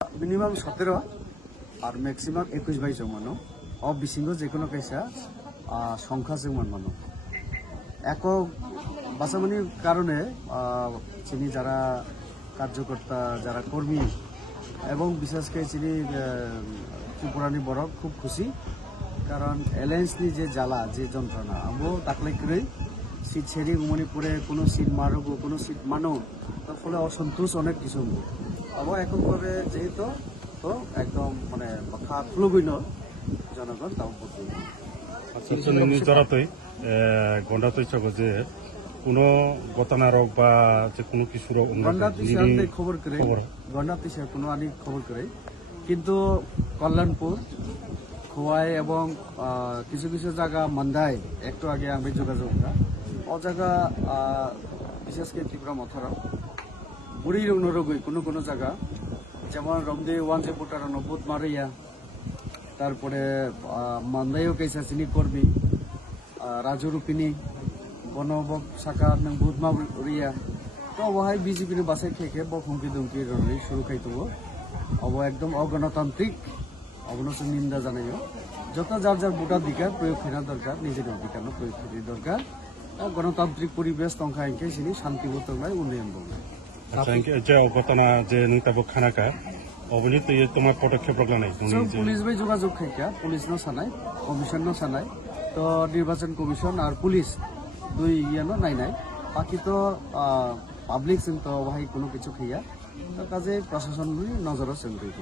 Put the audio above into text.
minimum 17 আর maximum 21-22 জন মানুষ অবিসিঙ্গ যে কোনো কাইসা সংখ্যা যে মানুষ একক বাসামানির কারণে চিনি যারা কার্যকর্তা যারা কর্মী এবং বিশেষ করে চিনি ত্রিপুরানি বড় খুব খুশি কারণ এলায়েন্সনি যে জ্বালা যে যন্ত্রণা আমিও তাকলাই করে সিট ছেড়ে মণিপুরে কোনো সিট মারব কোনো সিট মানো তার ফলে অসন্তোষ অনেক কিছু আবো এককভাবে যেহেতু তো একদম মানে খা খুলবইন জনগণ তাও আচ্ছা নিজরাতই গন্ডাতই চাগো যে কোনো ঘটনা রোগ বা যে কোনো কিছু গন্ডাতিশে খবর করে গন্ডাতিশে কোনো আনি খবর করে কিন্তু কল্যাণপুর খোয়াই এবং কিছু কিছু জায়গা মান্দায় একটু আগে আমি যোগাযোগ ও জায়গা বিশেষ করে ত্রিপুরা মথরা বুড়ি রোগই কোনো কোনো জায়গা যেমন রমদে ওয়ান যে পুটারানো বুধ মারিয়া তারপরে মান্দাইও কেসা চিনি করবি রাজুরুপিনি বনবক শাখা বুধ মারিয়া তো ওহাই বিজেপি বাসায় খেয়ে বকহুমকি দুমকি রলি শুরু খাইতব অব একদম অগণতান্ত্রিক অবনতি নিন্দা জানাইও যত যার যার ভোটার অধিকার প্রয়োগ করা দরকার নিজের অধিকার প্রয়োগ করা দরকার গণতান্ত্রিক পরিবেশ তংখাইকে সিনি শান্তিবোধ উন্নয়ন বলবে যে ঘটনা যে নৈতাব খানাকা অবনি তো তোমার পদক্ষেপ নাই পুলিশ বাই যোগাযোগ খাইকা পুলিশ ন সানাই কমিশন ন সানাই তো নির্বাচন কমিশন আর পুলিশ দুই ইয়ানো নাই নাই বাকি তো পাবলিক তো ভাই কোনো কিছু খাইয়া কাজে প্রশাসন নজরও সেন্দ্রিক